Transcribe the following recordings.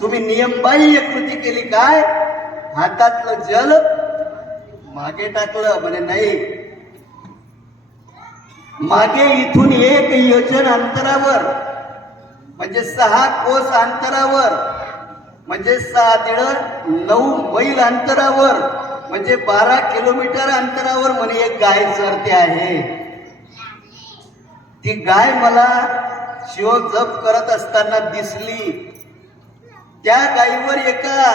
तुम्ही नियमबाह्य कृती केली काय? हातातलं जल मागे टाकलं म्हणे नाही. मागे इथून एक योजन अंतरावर म्हणजे सहा कोस अंतरावर म्हणजे सहा दीड नऊ मैल अंतरावर म्हणजे बारा किलोमीटर अंतरावर म्हणे एक गाय चरते आहे. ती गाय मला शिव जप करत असताना दिसली. त्या गायीवर एका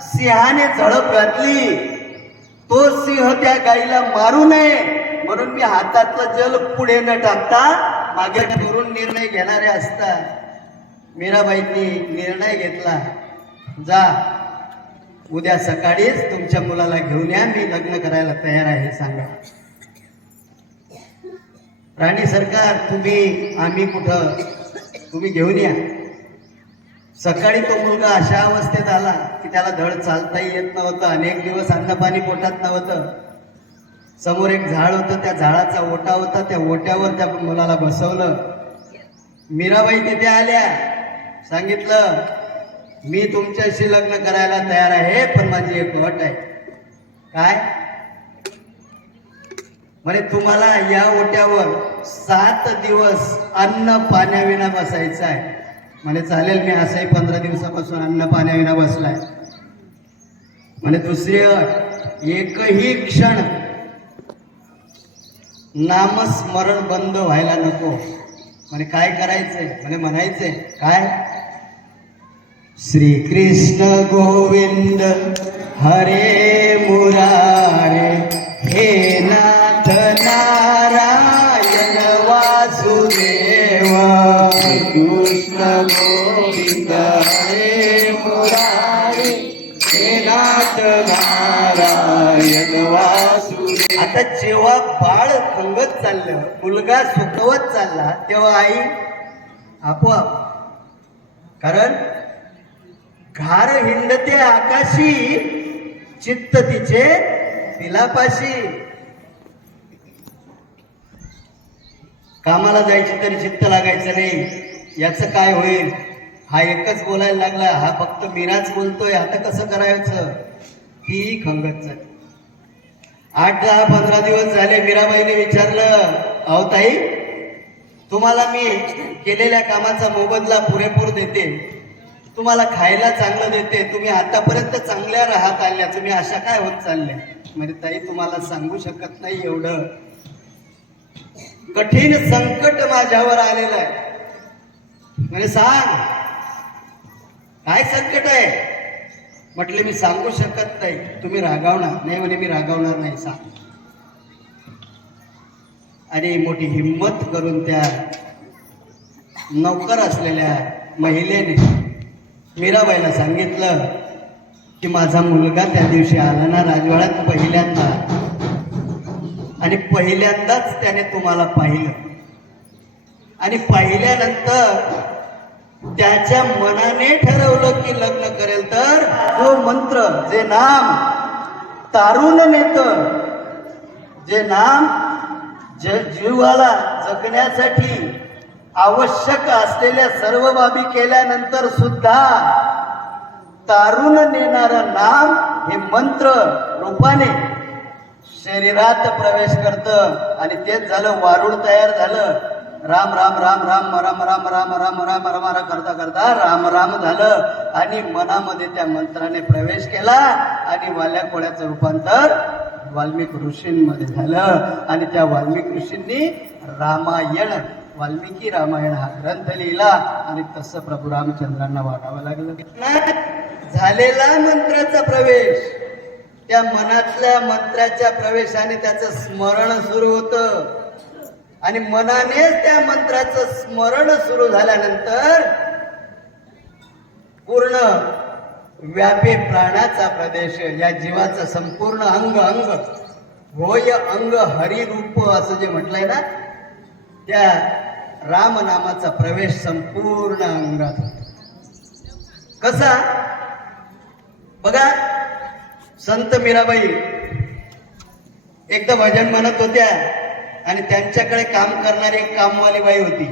सिंहाने झळप घातली. तो सिंह त्या गायीला मारू नये म्हणून मी हातातलं जल पुढे न टाकता मागे दुरून निर्णय घेणारे असतात. मीराबाईंनी निर्णय घेतला. जा उद्या सकाळीच तुमच्या मुलाला घेऊन या मी लग्न करायला तयार आहे सांगा. राणी सरकार तुम्ही आम्ही कुठं? तुम्ही घेऊन या. सकाळी तो मुलगा अशा अवस्थेत आला की त्याला धड चालताही येत नव्हतं. अनेक दिवस अन्न पाणी पोटात नव्हतं. समोर एक झाड होतं त्या झाडाचा ओटा होता. त्या ओट्यावर त्या मुलाला बसवलं. मीराबाई तिथे आल्या. सांगितलं मी तुमच्याशी लग्न करायला तयार आहे पण माझी एक अट आहे. काय? म्हणे तुम्हाला या ओट्यावर सात दिवस अन्न पाण्याविना बसायचं आहे. म्हणे चालेल मी असंही पंधरा दिवसापासून अन्न पाण्याविना बसलाय. म्हणे दुसरी अट एकही क्षण नामस्मरण बंद व्हायला नको. म्हणे काय करायचंय? म्हणे म्हणायचंय काय? श्रीकृष्ण गोविंद हरे आता जेव्हा बाळ खंगत चाललं मुलगा सुखवत चालला तेव्हा आई आपोआप कारण घार हिंडते आकाशी चित्त तिचे तिलापाशी कामाला जायची तरी चित्त लागायचं नाही याचं काय होईल? हा एकच बोलायला लागला हा फक्त मीराच बोलतोय आता कसं करायचं? ही खंगत चालली. आठ दहा पंधरा दिवस झाले मीराबाईने विचारलं अहो ताई तुम्हाला मी केलेल्या कामाचा मोबदला पुरेपूर देते. तुम्हाला खायला चांगलं देते. तुम्ही आतापर्यंत चांगल्या राहत आल्या. तुम्ही अशा काय होत चालल्या म्हणजे ताई तुम्हाला सांगू शकत नाही एवढं. कठीण संकट माझ्यावर आलेलं आहे. म्हणजे सांग. काय संकट आहे? म्हटले मी सांगू शकत नाही. तुम्ही रागावणार नाही म्हणे मी रागावणार नाही सांग. आणि मोठी हिंमत करून त्या नौकर असलेल्या महिलेने मीराबाईला सांगितलं की माझा मुलगा त्या दिवशी आला ना राजवाड्यात पहिल्यांदा आणि पहिल्यांदाच त्याने तुम्हाला पाहिलं. आणि पाहिल्यानंतर त्याच्या मनाने ठरवलं की लग्न करेल तर? जो मंत्र जे नाम तारून नेत जे नाम ज जीवाला जगण्यासाठी आवश्यक असलेल्या सर्व बाबी केल्यानंतर सुद्धा तारून नेणारं नाम हे मंत्र रूपाने शरीरात प्रवेश करतं आणि तेच झालं वारुळ तयार झालं. राम राम राम राम राम राम राम राम राम राम राम करता करता राम राम झालं आणि मनामध्ये त्या मंत्राने प्रवेश केला आणि वाल्या कोळ्याचं रूपांतर वाल्मिक ऋषींमध्ये झालं आणि त्या वाल्मिक ऋषींनी रामायण वाल्मिकी रामायण हा ग्रंथ लिहिला आणि तसं प्रभू रामचंद्रांना वाटावं लागलं झालेला मंत्राचा प्रवेश त्या मनातल्या मंत्राच्या प्रवेशाने त्याचं स्मरण सुरू होतं आणि मनानेच त्या मंत्राचं स्मरण सुरू झाल्यानंतर पूर्ण व्यापी प्राणाचा प्रदेश या जीवाचं संपूर्ण अंग अंग होय अंग हरिरूप असं जे म्हटलंय ना त्या रामनामाचा प्रवेश संपूर्ण अंगात कसा? बघा संत मीराबाई एकदा भजन म्हणत होत्या आणि त्यांच्याकडे काम करणारी एक कामवाली बाई होती.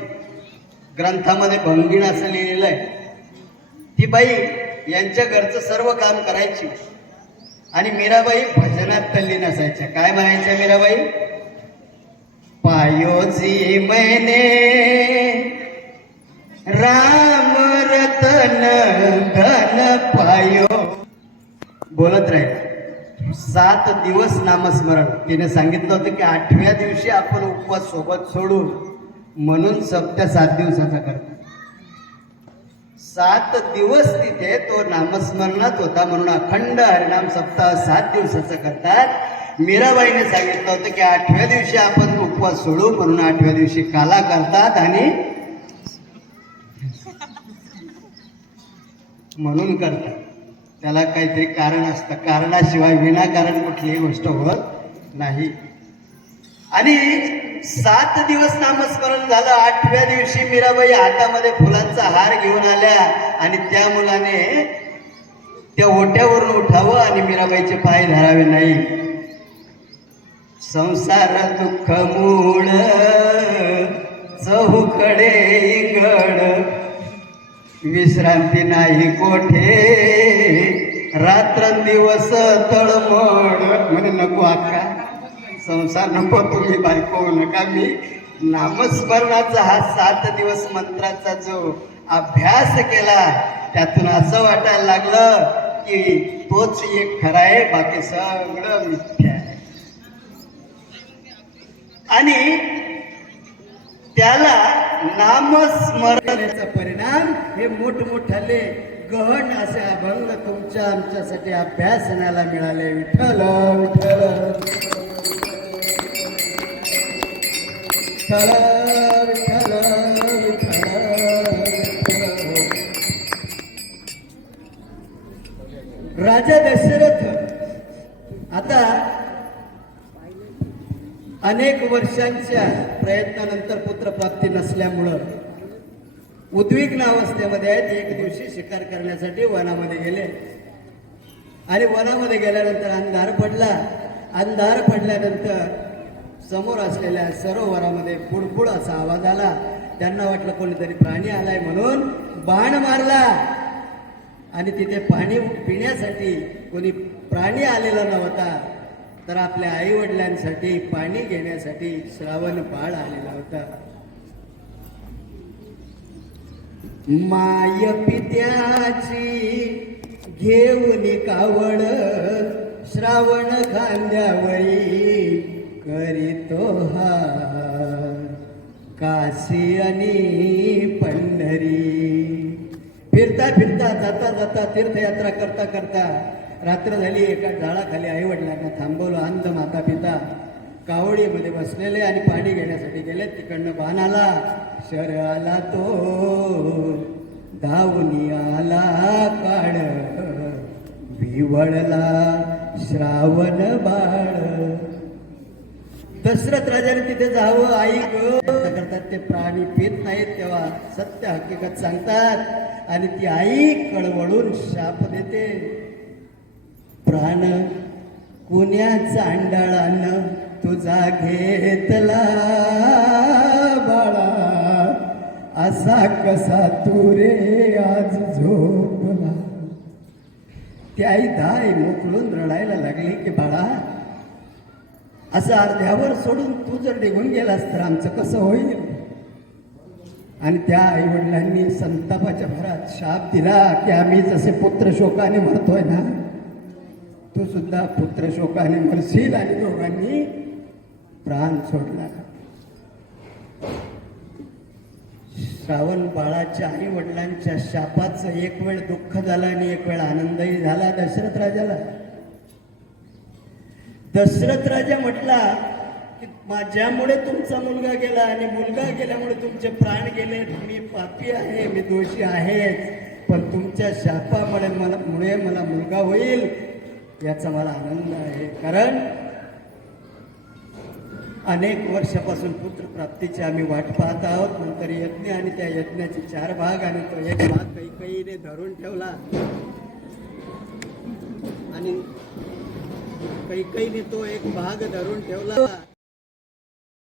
ग्रंथामध्ये भंगीण असं लिहिलेलं आहे. ती बाई यांच्या घरचं सर्व काम करायची. आणि मीराबाई भजनात तल्ली असायच्या काय म्हणायच्या मीराबाई? पायोजी मैने राम रतन धन पायो. बोलत राहील. सात दिवस नामस्मरण. तिने सांगितलं होतं की आठव्या दिवशी आपण उपवास सोबत सोडू म्हणून सप्त्या सात दिवसाचा करतो. सात दिवस तिथे तो नामस्मरणात होता म्हणून अखंड हरिनाम सप्ताह सात दिवसाचा करतात. मीराबाईने सांगितलं होतं की आठव्या दिवशी आपण उपवास सोडू म्हणून आठव्या दिवशी काला करतात आणि म्हणून करतात. त्याला काहीतरी कारण असतं. कारणाशिवाय विनाकारण कुठलीही गोष्ट होत नाही. आणि सात दिवस नामस्मरण झालं. आठव्या दिवशी मीराबाई हातामध्ये फुलांचा हार घेऊन आल्या. आणि त्या मुलाने त्या ओट्यावरून उठावं आणि मीराबाईचे पाय धरावे नाही. संसार दुःख मूळ चहूकडे इंगड विश्रांती नाही कोठे. रात्रंदिवस तळमळ. म्हणे नको अक्का संसार नको तुम्ही बायको नका मी नामस्मरणाचा हा सात दिवस मंत्राचा जो अभ्यास केला त्यातून असं वाटायला लागलं की तोच एक खरा आहे बाकी सगळं मिथ्या आहे. आणि त्याला नामस्मरणाचा परिणाम हे मोठमोठाले गहन असे अभंग रोजच्या आमच्यासाठी अभ्यासनाला मिळाले. विठ्ठल. विठ्ठल विठ्ठल विठ्ठल. राजा दशरथ आता अनेक वर्षांच्या प्रयत्नानंतर पुत्रप्राप्ती नसल्यामुळं उद्विग्न अवस्थेमध्ये आहेत. एक दिवशी शिकार करण्यासाठी वनामध्ये गेले. आणि वनामध्ये गेल्यानंतर अंधार पडला. अंधार पडल्यानंतर समोर असलेल्या सरोवरामध्ये पुडपुड असा आवाज आला. त्यांना वाटलं कोणीतरी प्राणी आलाय म्हणून बाण मारला. आणि तिथे पाणी पिण्यासाठी कोणी प्राणी आलेला नव्हता. तर आपल्या आई वडिलांसाठी पाणी घेण्यासाठी श्रावण बाळ आलेला होता. माय पित्याची घेऊन कावड श्रावण खांद्यावरी करीतो हा काशी आणि पंढरी. फिरता फिरता जाता जाता तीर्थयात्रा करता करता रात्र झाली. एका झाडाखाली आई वडिलांना थांबवलं अंध माता पिता कावडीमध्ये बसलेले आणि पाणी घेण्यासाठी गेले. तिकडनं बाण आला. शर आला तो. धावनी आला काढ. विवळला श्रावण बाळ. दशरथ राजाने तिथे जावं आई करतात ते? प्राणी पित नाहीत तेव्हा सत्य हकीकत सांगतात. आणि ती आई कळवळून शाप देते. प्राण कुण्याचा अंडाळानं तुझा घेतला बाळा. असा कसा तू रे आज झोपला? ती आई दाय मोकळून रडायला लागली की बाळा असं अर्ध्यावर सोडून तू जर निघून गेलास तर आमचं कसं होईल? आणि त्या आईवडिलांनी संतापाच्या भरात शाप दिला की आम्ही जसे पुत्र शोकाने मरतोय ना तू सुद्धा पुत्र शोकाने मरशील आणि दोघांनी प्राण सोडला. श्रावण बाळाच्या आई वडिलांच्या शापाचं एक वेळ दुःख झालं आणि एक वेळ आनंदही झाला दशरथ राजाला. दशरथ राजा म्हटला की माझ्यामुळे तुमचा मुलगा गेला आणि मुलगा गेल्यामुळे तुमचे प्राण गेले मी पापी आहे मी दोषी आहेच. पण तुमच्या शापामुळे मला मुळे मला मुलगा होईल याचा मला आनंद आहे. कारण अनेक वर्षापासून पुत्र प्राप्तीची आम्ही वाट पाहत आहोत. नंतर यज्ञ आणि त्या यज्ञाचे चार भाग आणि तो एक भाग कैकईने धरून ठेवला. आणि कैकईने तो एक भाग धरून ठेवला.